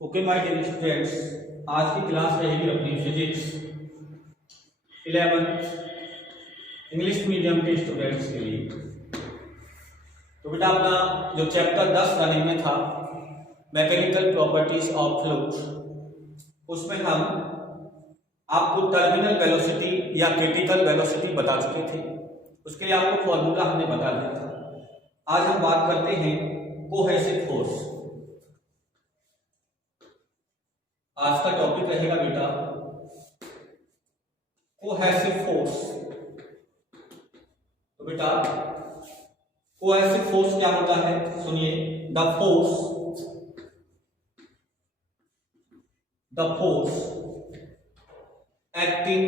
Okay my dear students, आज की class रहेगी अपनी फिजिक्स 11th इंग्लिश मीडियम के स्टूडेंट्स के लिए। तो बेटा अपना जो चैप्टर 10 रनिंग में था मैकेनिकल प्रॉपर्टीज ऑफ फ्लूइड, उसमें हम आपको टर्मिनल वेलोसिटी या क्रिटिकल वेलोसिटी बता चुके थे। उसके लिए आपको फॉर्मूला हमने बता दिया था। आज हम बात करते हैं कोहेसिव फोर्स। आज का टॉपिक रहेगा बेटा कोहेसिव फोर्स। तो बेटा कोहेसिव फोर्स क्या होता है, सुनिए। The force acting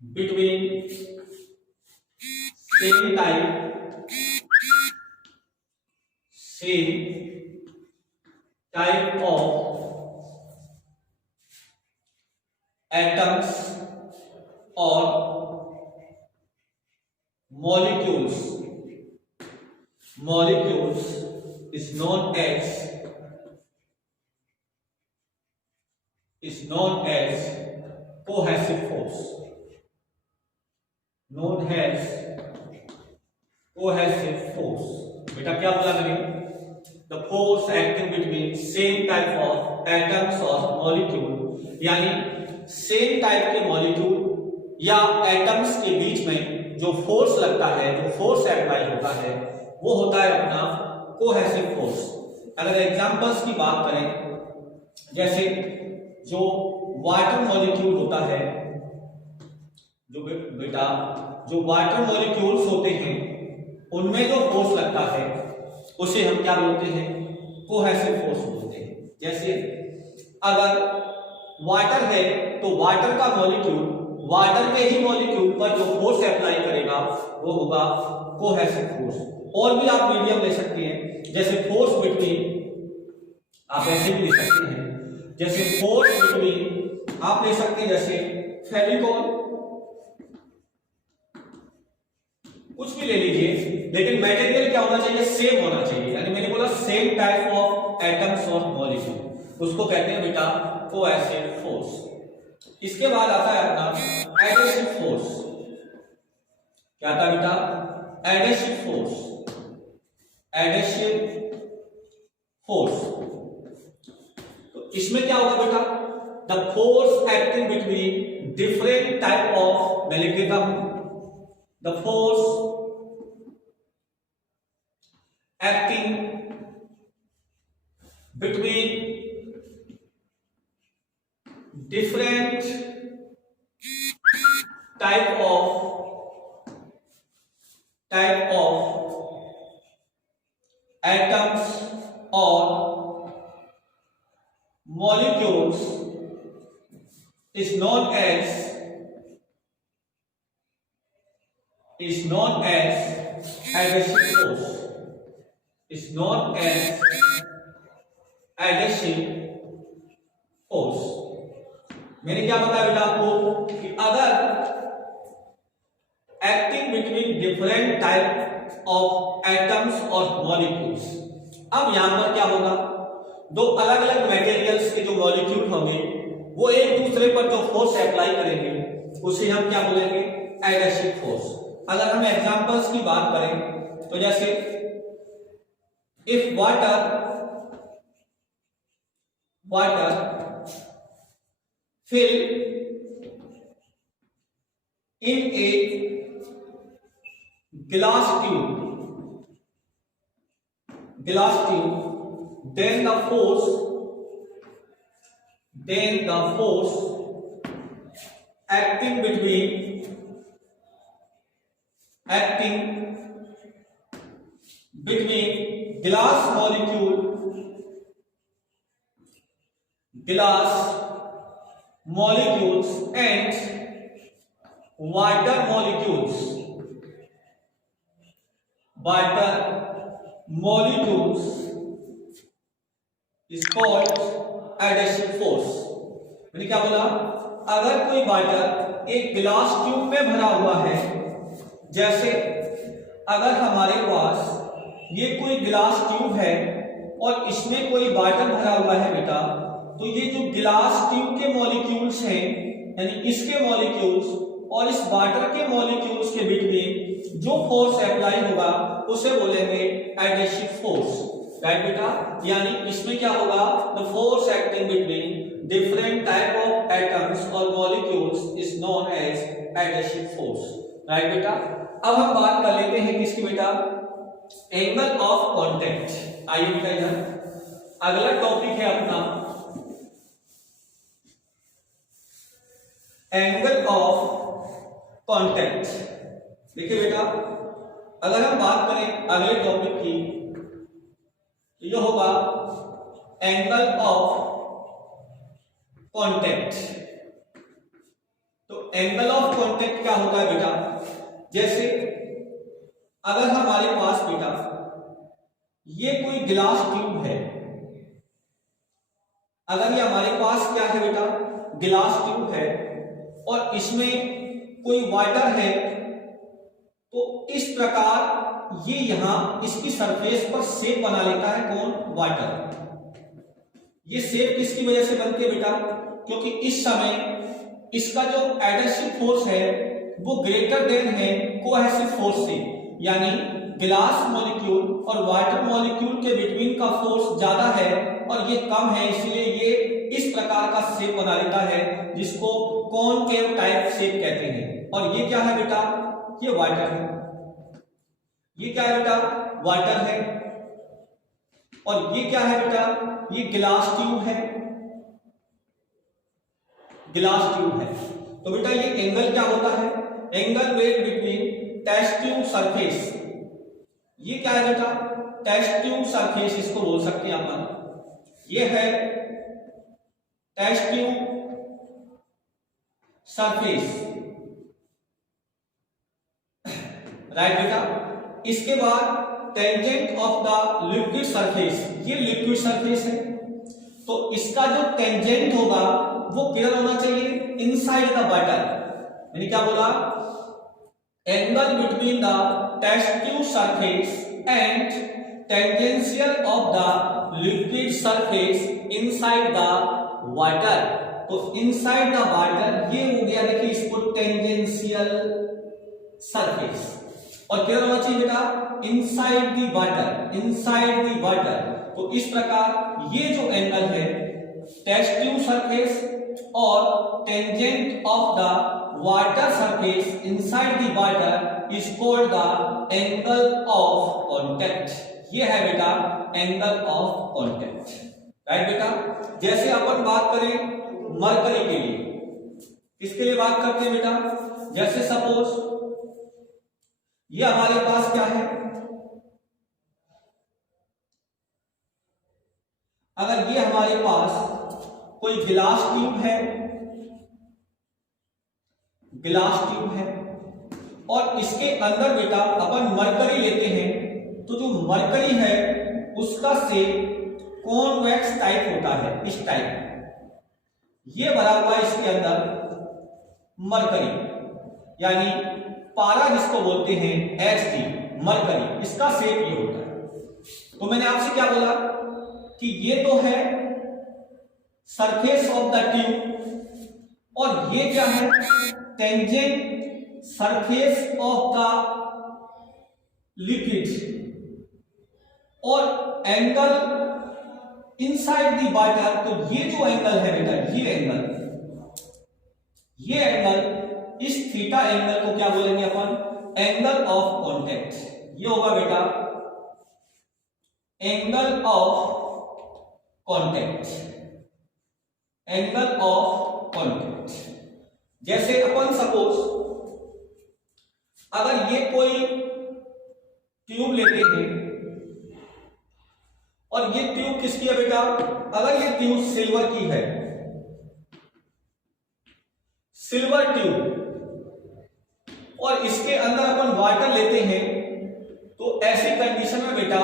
between same type of atoms or molecules is known as cohesive force, बेटा क्या बोला मैंने? The force acting between same type of atoms or molecule, यानी सेम टाइप के मॉलिक्यूल या एटम्स के बीच में जो फोर्स लगता है, जो फोर्स अप्लाई होता है, वो होता है अपना कोहेसिव फोर्स। अगर एग्जांपल्स की बात करें, जैसे जो वाटर मॉलिक्यूल होता है, जो बेटा जो वाटर मॉलिक्यूल्स होते हैं उनमें जो फोर्स लगता है उसे हम क्या बोलते हैं? कोहेसिव फोर्स बोलते हैं। जैसे अगर वाटर है तो वाटर का मॉलिक्यूल वाटर के ही मॉलिक्यूल पर जो फोर्स अप्लाई करेगा वो होगा कोहेसिव फोर्स। और भी आप मीडियम ले सकते हैं, जैसे फोर्स बिटवीन, आप ऐसे भी ले सकते हैं, जैसे फोर्स बिटवीन आप ले सकते हैं जैसे फेविकॉल, कुछ भी ले लीजिए, लेकिन मटेरियल क्या होना चाहिए? सेम होना चाहिए। यानी मैंने बोला सेम टाइप ऑफ एटम्स और मॉलिक्यूल, उसको कहते हैं बेटा कोहेसिव फोर्स। इसके बाद आता है अपना एडहेसिव फोर्स। क्या था बेटा? Adhesive force. तो इसमें क्या होगा बेटा? The force acting between different type of, मैं लिख देता हूं, the force acting between different type of atoms or molecules is known as adhesive force. मैंने क्या बताया बेटा आपको कि अगर acting between different type of atoms और मॉलिक्यूल्स, अब यहां पर क्या होगा? दो अलग अलग मटेरियल्स के जो मॉलिक्यूल होंगे वो एक दूसरे पर जो फोर्स अप्लाई करेंगे उसे हम क्या बोलेंगे? Adhesive force. अगर हम एग्जांपल्स की बात करें तो जैसे if water fill in a glass tube, then the force acting between glass molecules and water molecules is called adhesive force। मैंने क्या बोला? अगर कोई वाटर एक ग्लास ट्यूब में भरा हुआ है, जैसे अगर हमारे पास ये कोई ग्लास ट्यूब है और इसमें कोई वाटर भरा हुआ है बेटा, तो ये जो ग्लास ट्यूब के मॉलिक्यूल्स हैं, यानी इसके मॉलिक्यूल्स और इस वाटर के मॉलिक्यूल्स के बीच में जो फोर्स अप्लाई होगा उसे बोलेंगे एडहेसिव फोर्स, राइट बेटा। यानी इसमें क्या होगा, the force acting between different type of atoms और molecules is known as adhesive force, right बेटा। अब हम बात कर लेते हैं किसकी बेटा, एंगल ऑफ कांटेक्ट। आइए बेटा इधर अगला टॉपिक है अपना एंगल ऑफ कांटेक्ट। देखिए बेटा, अगर हम बात करें अगले टॉपिक की, तो यह होगा एंगल ऑफ कांटेक्ट। तो एंगल ऑफ कांटेक्ट क्या होता है बेटा, जैसे अगर हमारे पास बेटा ये कोई ग्लास ट्यूब है, अगर ये हमारे पास क्या है बेटा, ग्लास ट्यूब है और इसमें कोई वाटर है, तो इस प्रकार ये यहां इसकी सरफेस पर शेप बना लेता है, कौन, वाटर। ये शेप किसकी वजह से बनती है बेटा, क्योंकि इस समय इसका जो एडहेसिव फोर्स है वो ग्रेटर देन है कोहेसिव फोर्स से, यानी ग्लास मॉलिक्यूल और वाटर मॉलिक्यूल के बिटवीन का फोर्स ज्यादा है और ये कम है, इसलिए ये इस प्रकार का शेप बना लेता है जिसको कॉनकेव टाइप शेप कहते हैं। और ये क्या है बेटा, ये वाटर है, ये क्या है बेटा, वाटर है। और ये क्या है बेटा, ये ग्लास ट्यूब है, ग्लास ट्यूब है। तो बेटा ये एंगल क्या होता है, angle made between test tube surface, ये क्या है बेटा, टेस्ट ट्यूब सरफेस इसको बोल सकते हैं अपन, ये है टेस्ट ट्यूब सरफेस, राइट बेटा। इसके बाद tangent of the liquid surface, ये लिक्विड सरफेस है, तो इसका जो टेंजेंट होगा वो किधर होना चाहिए, इनसाइड द वाटर। मैंने क्या बोला, angle between the test tube surface and tangential of the liquid surface inside the water. तो इनसाइड द वाटर ये हो गया, देखिए इसको टेंजेंशियल सरफेस, और किधर होना चाहिए बेटा, inside the water, inside the water. तो इस प्रकार ये जो एंगल है टेस्ट ट्यूब सरफेस और tangent of the water surface inside the water is called the angle of contact. ये है बेटा एंगल ऑफ कांटेक्ट, राइट बेटा। जैसे अपन बात करें मरकरी के लिए, किसके लिए बात करते हैं बेटा, जैसे सपोज ये हमारे पास क्या है, अगर ये हमारे पास कोई ग्लास ट्यूब है, ग्लास ट्यूब है और इसके अंदर बेटा अपन मरकरी लेते हैं, तो जो मरकरी है उसका शेप कॉन्वेक्स टाइप होता है, इस टाइप। ये भरा हुआ है इसके अंदर मरकरी, यानी पारा जिसको बोलते हैं Hg, मरकरी, इसका शेप ये होता है। तो मैंने आपसे क्या बोला कि ये तो है सरफेस ऑफ द ट्यूब और ये क्या है, tangent surface of the liquid, और एंगल इनसाइड द वाटर। तो ये जो एंगल है बेटा, ये एंगल इस थीटा एंगल को क्या बोलेंगे अपन, एंगल ऑफ कांटेक्ट। ये होगा बेटा angle of contact, angle of contact. जैसे अपन सपोज अगर ये कोई ट्यूब लेते हैं और ये ट्यूब किसकी है बेटा, अगर ये ट्यूब सिल्वर की है, सिल्वर ट्यूब, और इसके अंदर अपन वाटर लेते हैं, तो ऐसी कंडीशन में बेटा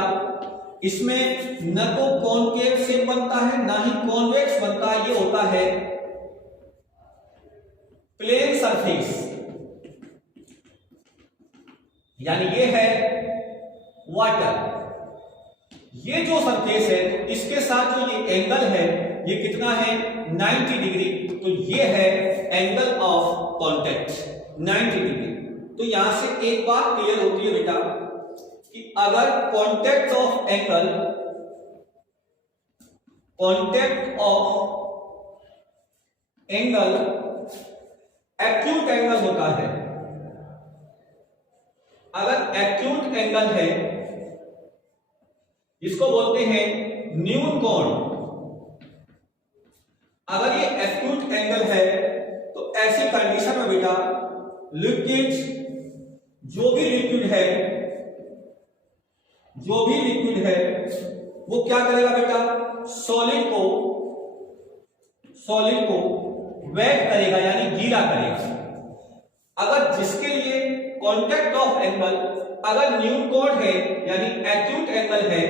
इसमें न तो कॉनकेव शेप बनता है ना ही कॉन्वेक्स बनता है, ये होता है सरफेस, यानी ये है वाटर, ये जो सरफेस है तो इसके साथ जो ये एंगल है ये कितना है 90 डिग्री, तो ये है एंगल ऑफ कांटेक्ट 90 डिग्री। तो यहां से एक बात क्लियर होती है बेटा कि अगर contact of angle acute angle होता है, अगर एक्यूट एंगल है जिसको बोलते हैं न्यून कोण, अगर ये एक्यूट एंगल है तो ऐसी कंडीशन में बेटा लिक्विड, जो भी लिक्विड है वो क्या करेगा बेटा, सॉलिड को वेट करेगा यानी गीला करेगा। अगर जिसके लिए कांटेक्ट ऑफ एंगल अगर न्यून कोण है यानी एक्यूट एंगल है,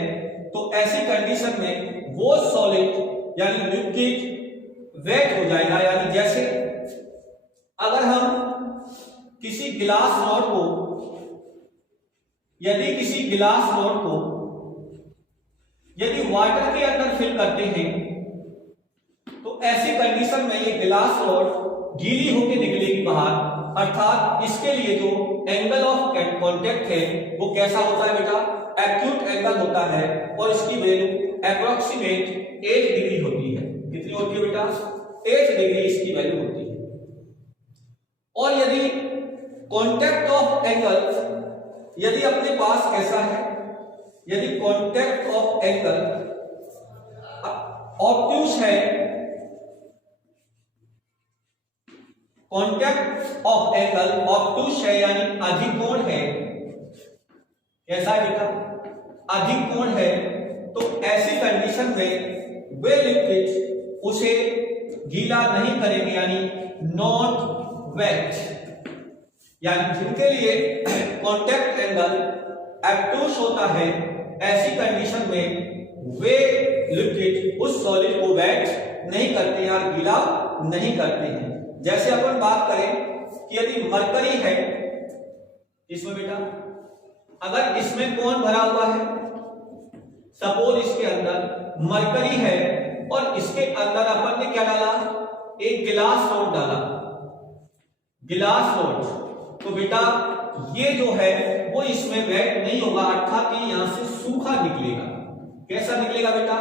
तो ऐसी कंडीशन में वो सॉलिड यानी लिक्विड वेट हो जाएगा। यानी जैसे अगर हम किसी गिलास रॉड को, यदि वाटर के अंदर फिल करते हैं तो ऐसी कंडीशन में ये गिलास रॉड गीली होकर निकलेगी बाहर, अर्थात इसके लिए जो एंगल ऑफ कांटेक्ट है वो कैसा होता है बेटा, एक्यूट एंगल होता है और इसकी वैल्यू अप्रोक्सीमेट 8 डिग्री होती है। कितनी होती है बेटा, 8 डिग्री इसकी वैल्यू होती है। और यदि कांटेक्ट ऑफ एंगल, यदि अपने पास कैसा है, यदि कांटेक्ट ऑफ एंगल ऑब्ट्यूस है, कांटेक्ट ऑफ एंगल ऑब्ट्यूस है यानी अधिकोण है, कैसा है बेटा, अधिकोण है, तो ऐसी कंडीशन में वे लिक्विड उसे गीला नहीं करेंगे यानी नॉट वेट, यानी जिनके लिए कांटेक्ट एंगल ऑब्ट्यूस होता है ऐसी कंडीशन में वे लिक्विड उस सॉलिड को वेट नहीं करते या गीला नहीं करते हैं। जैसे अपन बात करें कि यदि मरकरी है इसमें बेटा, अगर इसमें कौन भरा हुआ है, सपोज इसके अंदर मरकरी है और इसके अंदर अपन ने क्या डाला, एक गिलास रॉड डाला, गिलास रॉड, तो बेटा ये जो है वो इसमें वेट नहीं होगा, अर्थात ये यहां से सूखा निकलेगा। कैसा निकलेगा बेटा,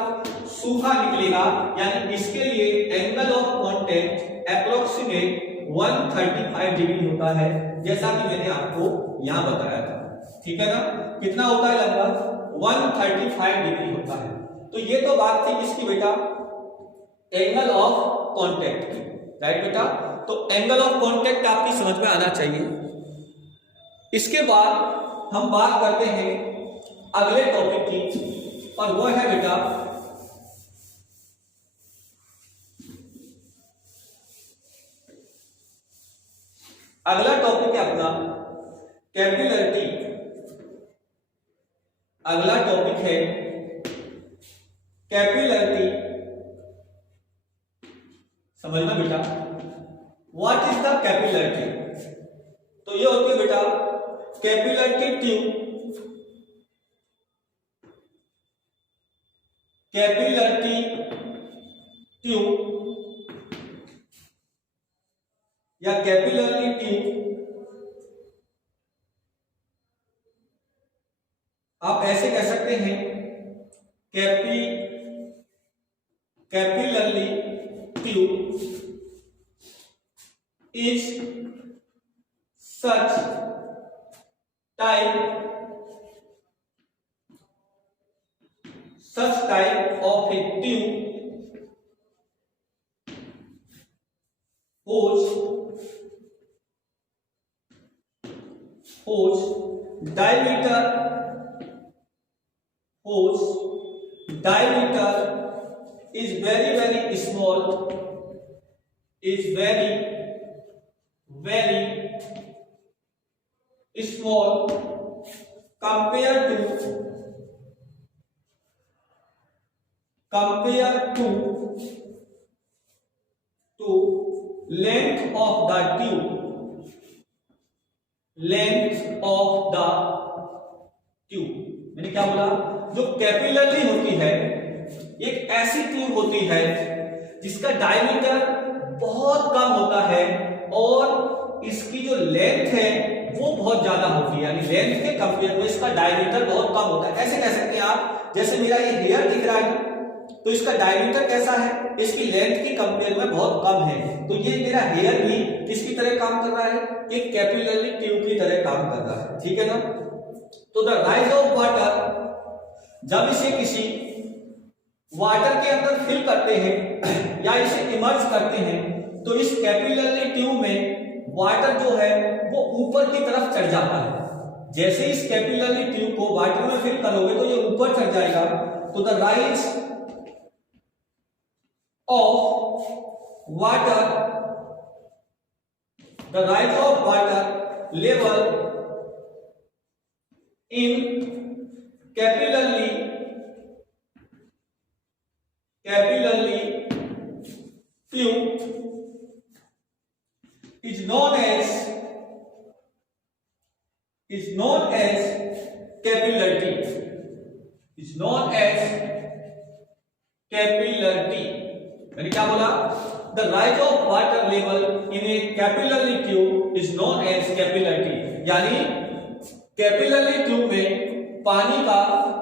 सूखा निकलेगा। यानी इसके लिए angle of contact approximate 135 degree होता है, जैसा कि मैंने आपको यहां बताया था। ठीक है ना, कितना होता है, लगभग 135 डिग्री होता है। तो ये तो बात थी इसकी बेटा एंगल ऑफ कांटेक्ट की, राइट बेटा। तो एंगल ऑफ कांटेक्ट आपकी समझ में आना चाहिए। इसके बाद हम बात करते हैं अगले टॉपिक की, और वो है बेटा अगला टॉपिक है अपना कैपिलरिटी। अगला टॉपिक है कैपिलरिटी। समझना बेटा, व्हाट इज द कैपिलरिटी। तो ये होती है बेटा कैपिलरिटी ट्यूब, कैपिलरिटी ट्यूब या कैपिलरी ट्यूब, आप ऐसे कह सकते हैं capillary tube is such type of a tube whose diameter is very small, is very small compared to length of the tube, length of the tube. मैंने क्या बोला, जो कैपिलरी होती है एक ऐसी ट्यूब होती है जिसका डायमीटर बहुत कम होता है और इसकी जो लेंथ है वो बहुत ज्यादा होती है, यानी लेंथ के कंपेयर में इसका डायमीटर बहुत कम होता है। ऐसे कह सकते हैं आप, जैसे मेरा ये हेयर दिख रहा है तो इसका डायमीटर कैसा है, इसकी लेंथ की कंपेयर में बहुत कम है। तो ये मेरा हेयर भी किसकी तरह काम कर रहा है, एक कैपिलरी ट्यूब की तरह काम कर रहा है, ठीक है ना। तो द राइज ऑफ वाटर, जब इसे किसी वाटर के अंदर फिल करते हैं या इसे इमर्ज करते हैं तो इस कैपिलरी ट्यूब में वाटर जो है वो ऊपर की तरफ चढ़ जाता है। जैसे इस कैपिलरी ट्यूब को वाटर में फिल करोगे तो ये ऊपर चढ़ जाएगा। तो the rise of water, the rise of water level in capillary tube is known as capillarity, is known as capillarity। मैंने क्या बोला, the rise of water level in a capillary tube is known as capillarity, यानी capillary tube में पानी का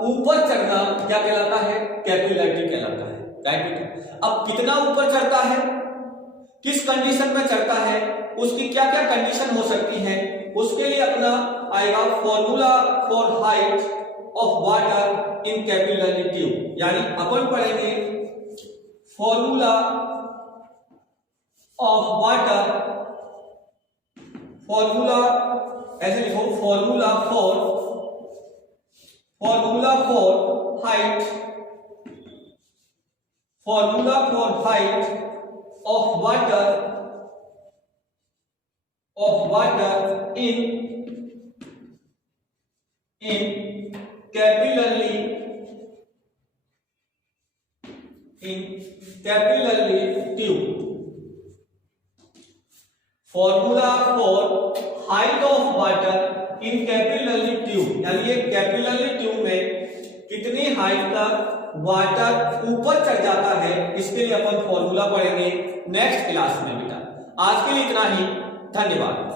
ऊपर चढ़ना क्या कहलाता है, कैपिलरिटी कहलाता है, राइट। अब कितना ऊपर चढ़ता है, किस कंडीशन में चढ़ता है, उसकी क्या क्या कंडीशन हो सकती है, उसके लिए अपना आएगा formula for height of water in capillary tube. यानी अपन पढ़ेंगे फॉर्मूला ऑफ वाटर, फॉर्मूला ऐसे लिखो, formula for height, formula for height of water in capillary tube। Formula for height of water in capillary tube, यानी ये capillary tube में कितनी height तक water ऊपर चढ़ जाता है, इसके लिए अपन फॉर्मूला पढ़ेंगे नेक्स्ट क्लास में बेटा। आज के लिए इतना ही, धन्यवाद।